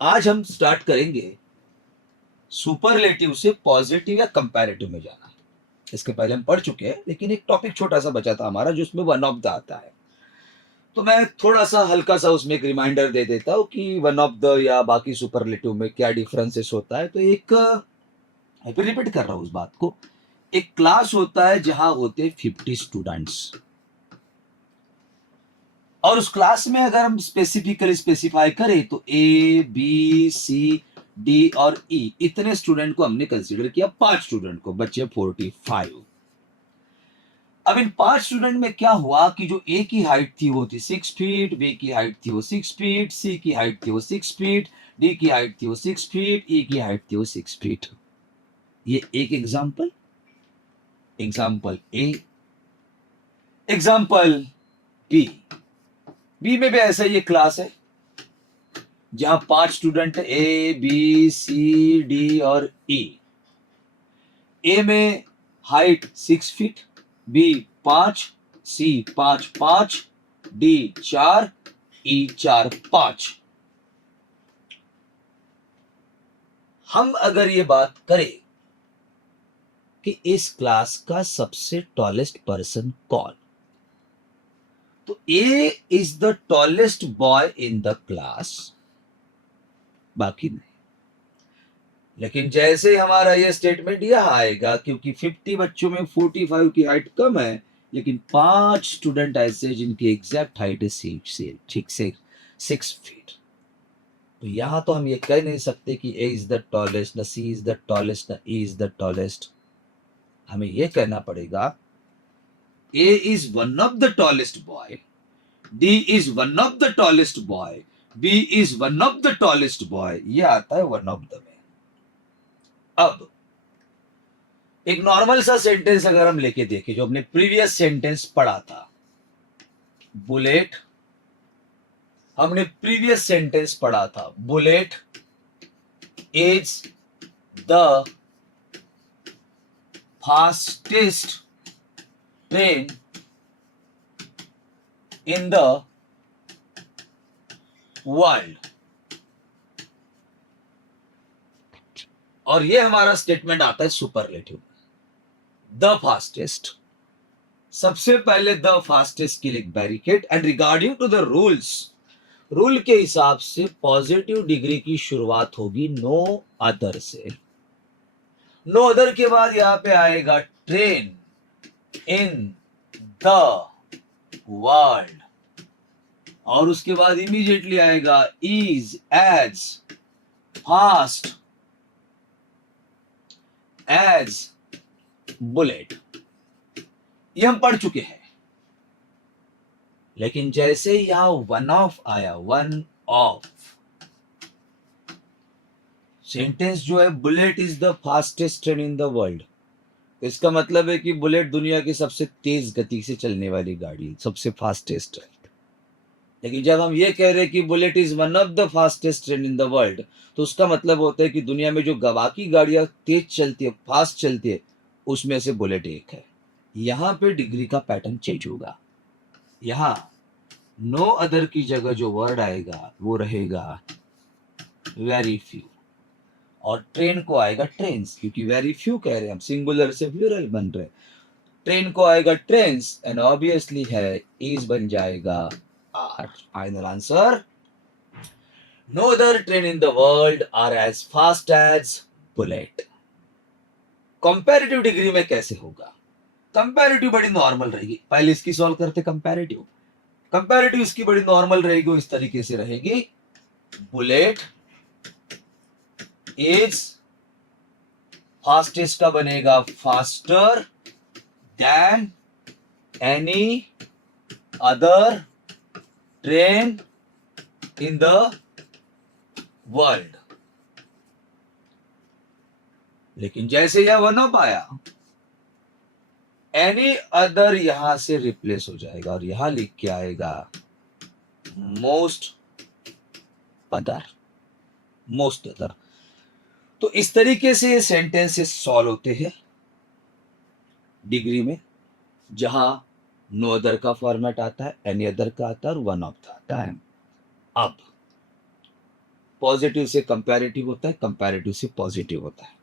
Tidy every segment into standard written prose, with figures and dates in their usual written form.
आज हम स्टार्ट करेंगे सुपरलेटिव से पॉजिटिव या कंपैरेटिव में जाना। इसके पहले हम पढ़ चुके हैं, लेकिन एक टॉपिक छोटा सा बचा था हमारा जो उसमें वन ऑफ द आता है। तो मैं थोड़ा सा हल्का सा उसमें एक रिमाइंडर दे देता हूँ कि वन ऑफ द या बाकी सुपरलेटिव में क्या डिफरेंसेस होता है। तो एक फिर रिपीट कर रहा हूँ उस बात को। एक क्लास होता है जहां होते 50 स्टूडेंट्स, और उस क्लास में अगर हम स्पेसिफिकली स्पेसिफाई करें तो ए बी सी डी और ई इतने स्टूडेंट को हमने कंसीडर किया, 5 स्टूडेंट को, बच्चे 45। अब इन 5 स्टूडेंट में क्या हुआ कि जो ए की हाइट थी वो थी 6 फीट, बी की हाइट थी वो 6 फीट, सी की हाइट थी वो 6 फीट, डी की हाइट थी वो 6 फीट, ई की हाइट थी वो 6 फीट। ये एक example, example A. Example B, B में भी ऐसा ही एक क्लास है जहां 5 student A B C D और ई। ए में height 6 feet, B 5, C 5 5, D 4, E 4 5। हम अगर ये बात करें कि इस क्लास का सबसे टॉलेस्ट पर्सन कौन, तो A is the tallest boy in the class, बाकी नहीं। लेकिन जैसे हमारा ये स्टेटमेंट यह आएगा, क्योंकि 50 बच्चों में 45 की हाइट कम है, लेकिन 5 स्टूडेंट ऐसे जिनकी एग्जैक्ट हाइट है 6 फीट, तो यहां तो हम ये कह नहीं सकते कि ए इज द टॉलेस्ट, न सी इज द टॉलेस्ट, न ई इज द टॉलेस्ट। हमें यह कहना पड़ेगा A is one of the tallest boy, D is one of the tallest boy, B is one of the tallest boy. यह आता है one of the में। अब एक नॉर्मल सा सेंटेंस अगर हम लेके देखें, जो हमने प्रीवियस सेंटेंस पढ़ा था, बुलेट, हमने प्रीवियस सेंटेंस पढ़ा था, bullet is the fastest train in the world. और ये हमारा स्टेटमेंट आता है सुपरलेटिव। द फास्टेस्ट, सबसे पहले द फास्टेस्ट के लिए barricade, and regarding to the rules, rule के हिसाब से पॉजिटिव डिग्री की शुरुआत होगी नो अदर से। नो अदर के बाद यहां पे आएगा ट्रेन इन द वर्ल्ड, और उसके बाद इमीडिएटली आएगा is as fast as bullet. ये हम पढ़ चुके हैं। लेकिन जैसे यहां वन ऑफ आया, वन ऑफ, सेंटेंस जो है bullet is the fastest train in the world, तो इसका मतलब है कि बुलेट दुनिया की सबसे तेज गति से चलने वाली गाड़ी, सबसे फास्टेस्ट ट्रेन। लेकिन जब हम ये कह रहे हैं कि bullet is one of the fastest train in the world, तो उसका मतलब होता है कि दुनिया में जो बाकी गाड़ियां तेज चलती है, फास्ट चलती है, उसमें से बुलेट एक है। यहां पे डिग्री का पैटर्न चेंज होगा। यहां नो अदर की जगह जो वर्ड आएगा वो रहेगा वेरी फ्यू, और ट्रेन को आएगा ट्रेन्स, क्योंकि वेरी फ्यू कह रहे हैं हम, सिंगुलर से प्लूरल बन रहे। ट्रेन को आएगा ट्रेन्स, एंड ऑब्वियसली है इज बन जाएगा are. Final answer, no other train in the world are as fast as bullet. Comparative degree में कैसे होगा? कंपैरेटिव बड़ी नॉर्मल रहेगी। पहले इसकी सॉल्व करते कंपैरेटिव। कंपैरेटिव इसकी बड़ी नॉर्मल रहेगी, इस तरीके से रहेगी, बुलेट इज फास्टेस्ट का बनेगा faster than any other train in the world. लेकिन जैसे यह वन ऑफ आया, एनी अदर यहां से रिप्लेस हो जाएगा और यहां लिख के आएगा मोस्ट अदर, मोस्ट अदर। तो इस तरीके से ये सेंटेंसेस सॉल्व होते हैं डिग्री में, जहां नो अदर का फॉर्मेट आता है, एनी अदर का आता है और वन ऑफ का आता है। अब पॉजिटिव से कंपैरेटिव होता है, कंपैरेटिव से पॉजिटिव होता है,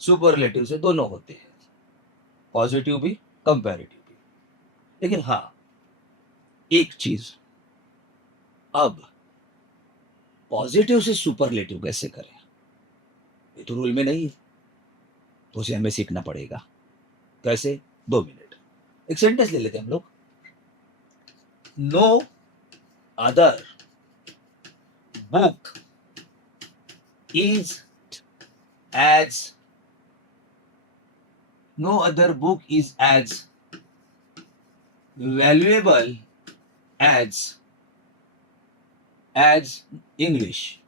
सुपरलेटिव से दोनों होते हैं, पॉजिटिव भी कंपैरेटिव भी। लेकिन हाँ, एक चीज, अब पॉजिटिव से सुपरलेटिव कैसे करें, ये तो रूल में नहीं है, तो उसे हमें सीखना पड़ेगा। कैसे? 2 मिनट, एक सेंटेंस ले लेते हैं हम लोग। No other book is as no other book is as valuable as English.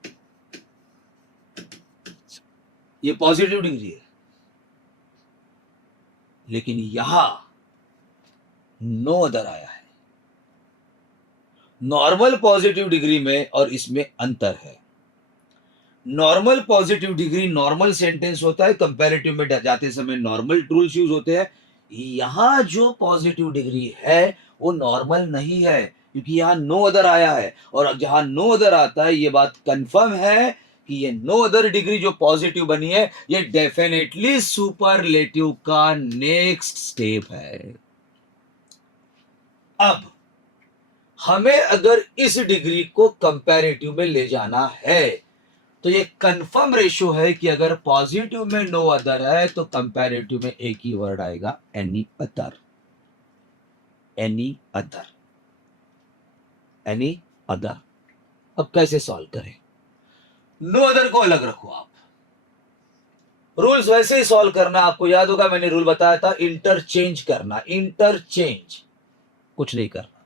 ये पॉजिटिव डिग्री है, लेकिन यहां नो अदर आया है। नॉर्मल पॉजिटिव डिग्री में और इसमें अंतर है। Normal positive degree normal sentence होता है, कंपैरेटिव में जाते समय नॉर्मल रूल्स यूज होते हैं। यहां जो पॉजिटिव डिग्री है वो नॉर्मल नहीं है, क्योंकि यहां नो अदर आया है, और जहां नो अदर आता है ये बात कंफर्म है कि ये नो अदर डिग्री जो पॉजिटिव बनी है ये डेफिनेटली सुपरलेटिव का नेक्स्ट स्टेप है। अब हमें अगर इस डिग्री को कंपैरेटिव में ले जाना है तो ये कंफर्म रेशियो है कि अगर पॉजिटिव में नो अदर है तो कंपैरेटिव में एक ही वर्ड आएगा, any other. Any other, any other. अब कैसे सॉल्व करें? नो अदर को अलग रखो आप, रूल्स वैसे ही सॉल्व करना। आपको याद होगा मैंने रूल बताया था, इंटरचेंज करना, इंटरचेंज, कुछ नहीं करना।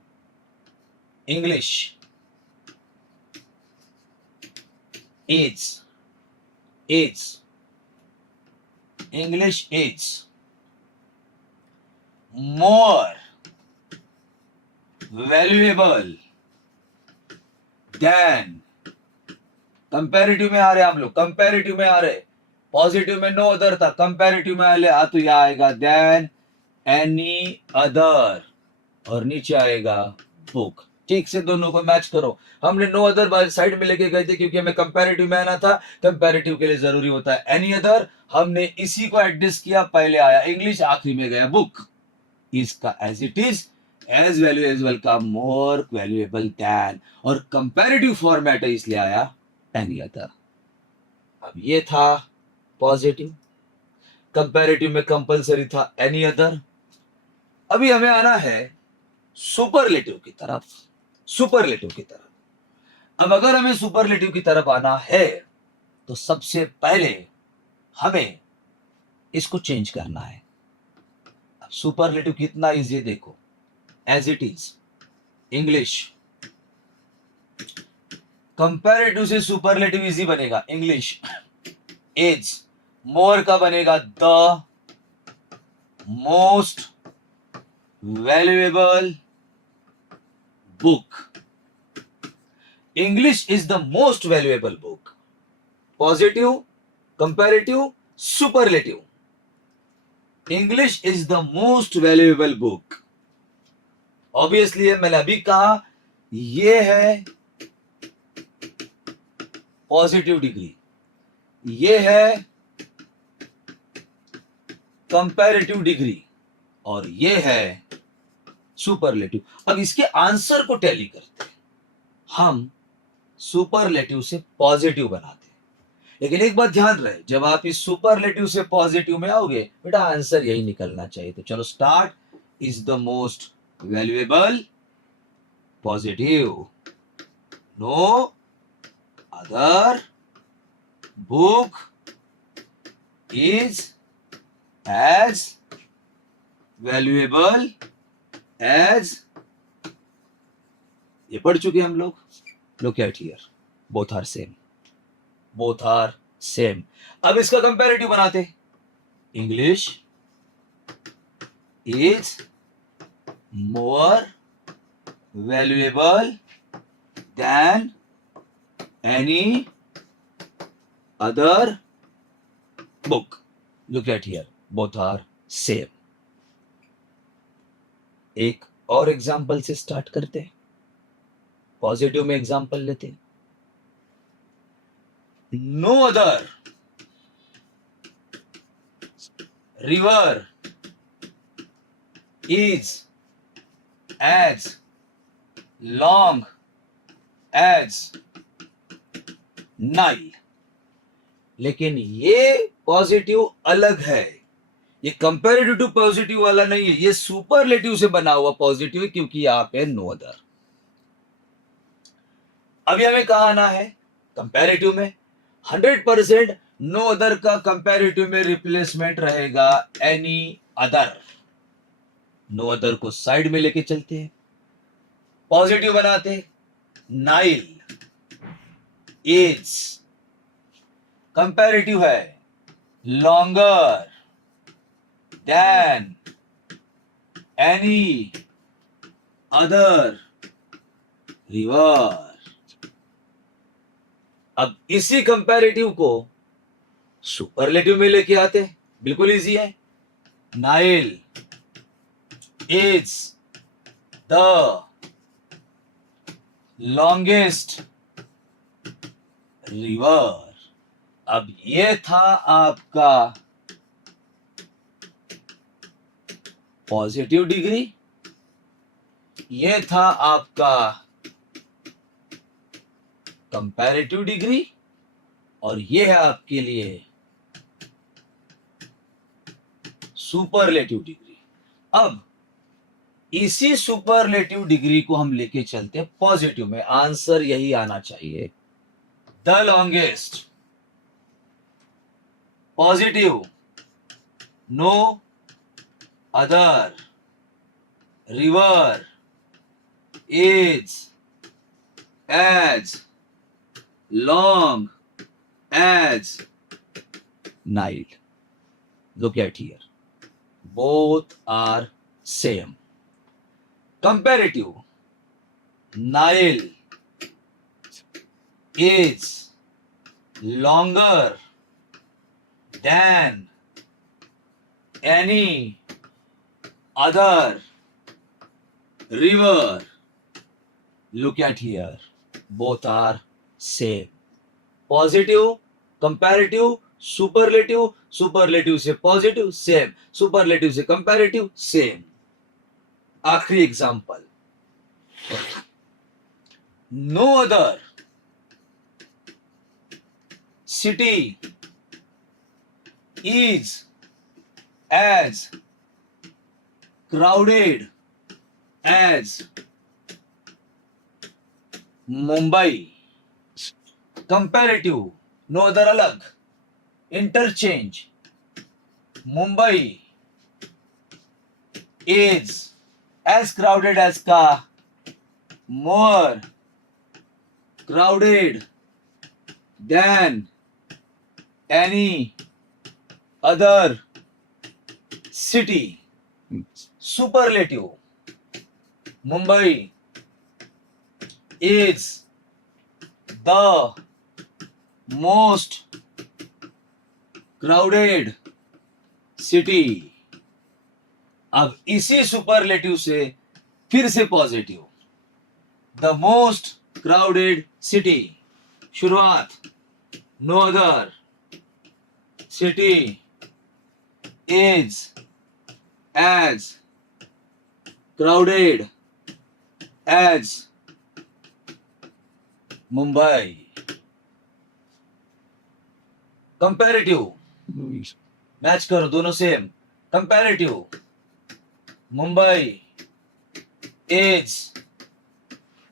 English is, English is more valuable then, comparative में आ रहे हम लोग, कंपैरेटिव में आ रहे, पॉजिटिव में नो अदर था, कंपैरेटिव में आ तो यह आएगा देन एनी अदर, और नीचे आएगा बुक। ठीक से दोनों को मैच करो। हमने नो अदर साइड में लेके गए थे क्योंकि हमें कंपैरेटिव में आना था, कंपैरेटिव के लिए जरूरी होता है एनी अदर। हमने इसी को एडजस्ट किया, पहले आया इंग्लिश, आखिरी में गया बुक। इसका as it is, as valuable का मोर वैल्यूएबल देन, और कंपैरेटिव फॉर्मेट है इसलिए आया एनी अदर। अब ये था पॉजिटिव, कंपैरेटिव में कंपलसरी था एनी अदर। अभी हमें आना है सुपरलेटिव की तरफ, सुपरलेटिव की तरफ। अब अगर हमें सुपरलेटिव की तरफ आना है तो सबसे पहले हमें इसको चेंज करना है। अब सुपरलेटिव कितना इजी देखो, as it is English, comparative से सुपरलेटिव इजी बनेगा, इंग्लिश इज मोर का बनेगा the most valuable book. English is the most valuable book, positive, comparative, superlative. English is the most valuable book. Obviously मैंने अभी कहा ये है पॉजिटिव डिग्री, ये है कंपैरेटिव डिग्री, और ये है सुपरलेटिव। अब इसके आंसर को टैली करते हैं, हम सुपरलेटिव से पॉजिटिव बनाते हैं। लेकिन एक बात ध्यान रहे, जब आप इस सुपरलेटिव से पॉजिटिव में आओगे बेटा आंसर यही निकलना चाहिए। तो चलो start, is the most valuable positive, no other book is as valuable as, ये पढ़ चुके हम लोग। Look at here, both are same, both are same. अब इसका कंपैरेटिव बनाते, English is more valuable than any other book. Look at here, both are same. एक और एग्जाम्पल से स्टार्ट करते हैं, पॉजिटिव में एग्जाम्पल लेते हैं। No other river is as long as Nile. लेकिन ये पॉजिटिव अलग है, ये कंपैरेटिव टू पॉजिटिव वाला नहीं है, ये सुपरलेटिव से बना हुआ पॉजिटिव है, क्योंकि यहां पे नो अदर। अभी हमें कहा आना है कंपैरेटिव में। 100% नो अदर का कंपैरेटिव में रिप्लेसमेंट रहेगा एनी अदर। नो अदर को साइड में लेके चलते हैं, पॉजिटिव बनाते हैं। नाइल इज कंपैरेटिव है, longer than any other river. अब इसी कंपैरेटिव को सुपरलेटिव में लेके आते हैं, बिल्कुल इजी है। Nile is the longest river. अब ये था आपका पॉजिटिव डिग्री, ये था आपका कंपैरेटिव डिग्री, और ये है आपके लिए सुपरलेटिव डिग्री। अब इसी सुपरलेटिव डिग्री को हम लेके चलते हैं पॉजिटिव में। आंसर यही आना चाहिए, the longest. Positive no other river is as long as Nile. Look at here. Both are same. Comparative. Nile is longer than any other river. Look at here. Both are same. Positive, comparative, superlative, superlative से positive same, superlative से comparative same. आखिरी example, no other city is as crowded as Mumbai. Comparative no other अलग, interchange Mumbai is as crowded as का, more crowded than any other city. Superlative Mumbai is the most crowded city. अब इसी superlative से फिर से positive, the most crowded city. शुरुआत, no other city is as crowded as Mumbai. Comparative match करो, दोनों same. Comparative Mumbai is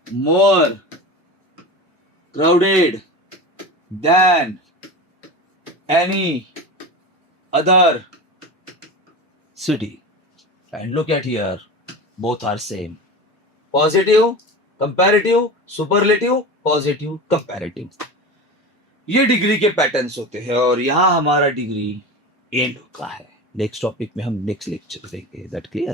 more crowded than any other city. And look at here, both are same. Positive, comparative, superlative, positive, comparative. ये degree के patterns होते हैं, और यहां हमारा degree and होता है। नेक्स्ट टॉपिक में हम नेक्स्ट लेक्चर देंगे। That clear?